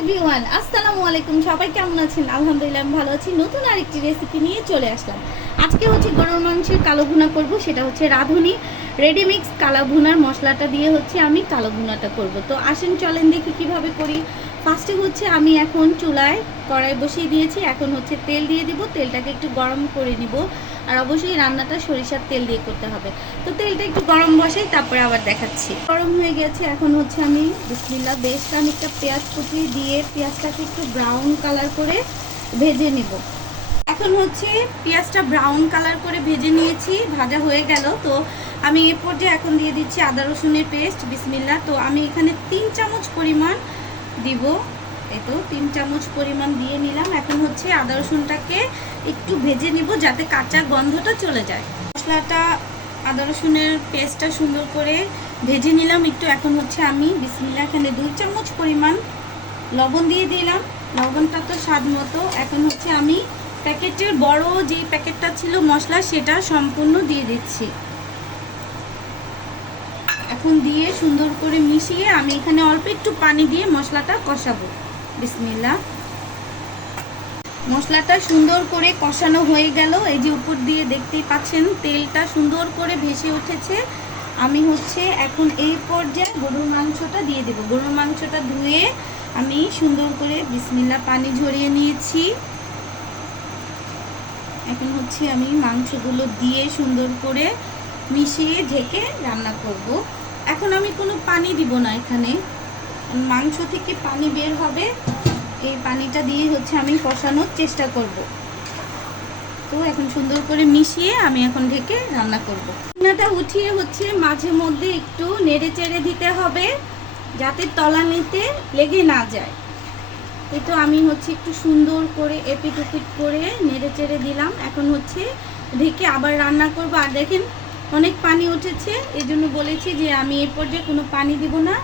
Everyone, আসসালামু আলাইকুম। সবাই কেমন আছেন? আলহামদুলিল্লাহ আমি ভালো আছি। নতুন আরেকটি রেসিপি নিয়ে চলে আসলাম। আজকে হচ্ছে গরুর মাংসের কালো ভুনা করব। সেটা হচ্ছে রাঁধুনি রেডিমিক্স কালো ভুনার মশলাটা দিয়ে হচ্ছে আমি কালো ভুনাটা করব। তো আসেন চলেন দেখি কিভাবে করি। ফার্স্টে হচ্ছে আমি এখন চুলায় কড়াই বসিয়ে দিয়েছি। এখন হচ্ছে তেল দিয়ে দিব। তেলটাকে একটু গরম করে নিব। আর অবশ্যই রান্নাটা সরিষার তেল দিয়ে করতে হবে। তো তেলটা একটু গরম বসাই, তারপরে আবার দেখাচ্ছি। গরম হয়ে গেছে। এখন হচ্ছে আমি বিসমিল্লাহ বেশ খানিকটা পেঁয়াজ কুচি দিয়ে পেঁয়াজটাকে একটু ব্রাউন কালার করে ভেজে নিব। এখন হচ্ছে পেঁয়াজটা ব্রাউন কালার করে ভেজে নিয়েছি, ভাজা হয়ে গেল। তো আমি এ পর্যায়ে এখন দিয়ে দিচ্ছি আদা রসুনের পেস্ট। বিসমিল্লাহ। তো আমি এখানে 3 চামচ পরিমাণ দিব। এই তো 3 চামচ পরিমাণ দিয়ে নিলাম। এখন হচ্ছে আদা রসুনটাকে একটু ভেজে নিব যাতে কাঁচা গন্ধটা চলে যায়। মশলাটা আদা রসুনের পেস্টটা সুন্দর করে ভেজে নিলাম একটু। এখন হচ্ছে আমি বিসমিল্লাহ এখানে 2 চামচ পরিমাণ লবণ দিয়ে দিলাম। লবণটা তো স্বাদ মতো। এখন হচ্ছে আমি প্যাকেটের বড় যে প্যাকেটটা ছিল মশলা সেটা সম্পূর্ণ দিয়ে দিচ্ছি। এখন দিয়ে সুন্দর করে মিশিয়ে আমি এখানে অল্প একটু পানি দিয়ে মশলাটা কষাবো। বিসমিল্লাহ। মশলাটা সুন্দর করে কষানো হয়ে গেল। এই যে উপর দিয়ে দেখতেই পাচ্ছেন তেলটা সুন্দর করে ভেসে উঠেছে। আমি হচ্ছে এখন এই পর্যায়ে গরুর মাংসটা দিয়ে দেব। গরুর মাংসটা ধুয়ে আমি সুন্দর করে বিসমিল্লাহ পানি ঝরিয়ে নিয়েছি। এখন হচ্ছে আমি মাংসগুলো দিয়ে সুন্দর করে মিশিয়ে ঢেকে রান্না করব। এখন আমি কোনো পানি দিব না, এখানে মাংস থেকে পানি বের হবে। এই পানিটা দিয়ে হচ্ছে আমি কষানোর চেষ্টা করব। তো এখন সুন্দর করে মিশিয়ে আমি এখন ঢেকে রান্না করব। রান্নাটা উঠিয়ে হচ্ছে মাঝে মধ্যে একটু নেড়ে চেড়ে দিতে হবে যাতে তলানিতে লেগে না যায়। এই তো আমি হচ্ছে একটু সুন্দর করে এপিট ওপিট করে নেড়ে চেড়ে দিলাম। এখন হচ্ছে ঢেকে আবার রান্না করব। আর দেখেন অনেক পানি উঠেছে, এই জন্য বলেছি যে আমি এই পর্যায়ে কোনো পানি দিব না।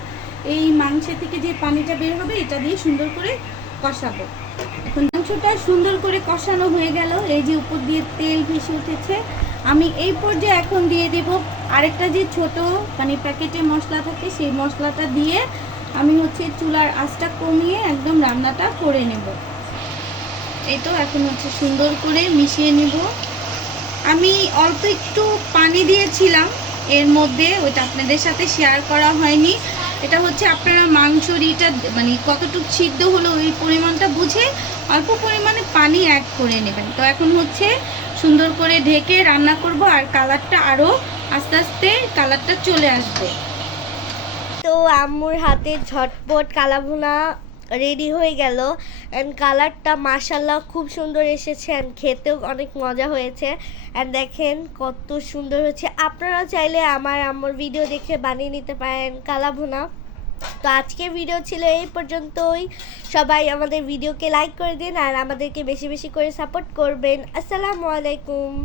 এই মাংস থেকে যে পানিটা বের হবে এটা দিয়ে সুন্দর করে কষাবো। এখন মাংসটা সুন্দর করে কষানো হয়ে গেল। এই যে উপর দিয়ে তেল ভেসে উঠেছে। আমি এই পর্যায়ে এখন দিয়ে দেব আরেকটা যে ছোট মানে প্যাকেটে মশলা থাকে সেই মশলাটা দিয়ে আমি হচ্ছে চুলার আঁচটা কমিয়ে একদম রান্নাটা করে নেব। এই তো এখন হচ্ছে সুন্দর করে মিশিয়ে নেব। আমি অল্প একটু পানি দিয়েছিলাম এর মধ্যে, ওইটা আপনাদের সাথে শেয়ার করা হয়নি। এটা হচ্ছে আপনারা মাংসরিটা মানে কতটুকু সিদ্ধ হলো ওই পরিমাণটা বুঝে অল্প পরিমাণে পানি অ্যাড করে নেবেন। তো এখন হচ্ছে সুন্দর করে ঢেকে রান্না করব আর কালারটা আরও আস্তে আস্তে কালারটা চলে আসবে। তো আম্মুর হাতে ঝটপট কালাভুনা রেডি হয়ে গেল। অ্যান্ড কালারটা মাশাল্লাহ খুব সুন্দর এসেছে অ্যান্ড খেতেও অনেক মজা হয়েছে। অ্যান্ড দেখেন কত সুন্দর হচ্ছে। আপনারা চাইলে আমার আম্মুর ভিডিও দেখে বানিয়ে নিতে পারেন কালাভুনা। তো আজকের ভিডিও ছিল এই পর্যন্তই। সবাই আমাদের ভিডিওকে লাইক করে দিন আর আমাদেরকে বেশি বেশি করে সাপোর্ট করবেন। আসসালামু আলাইকুম।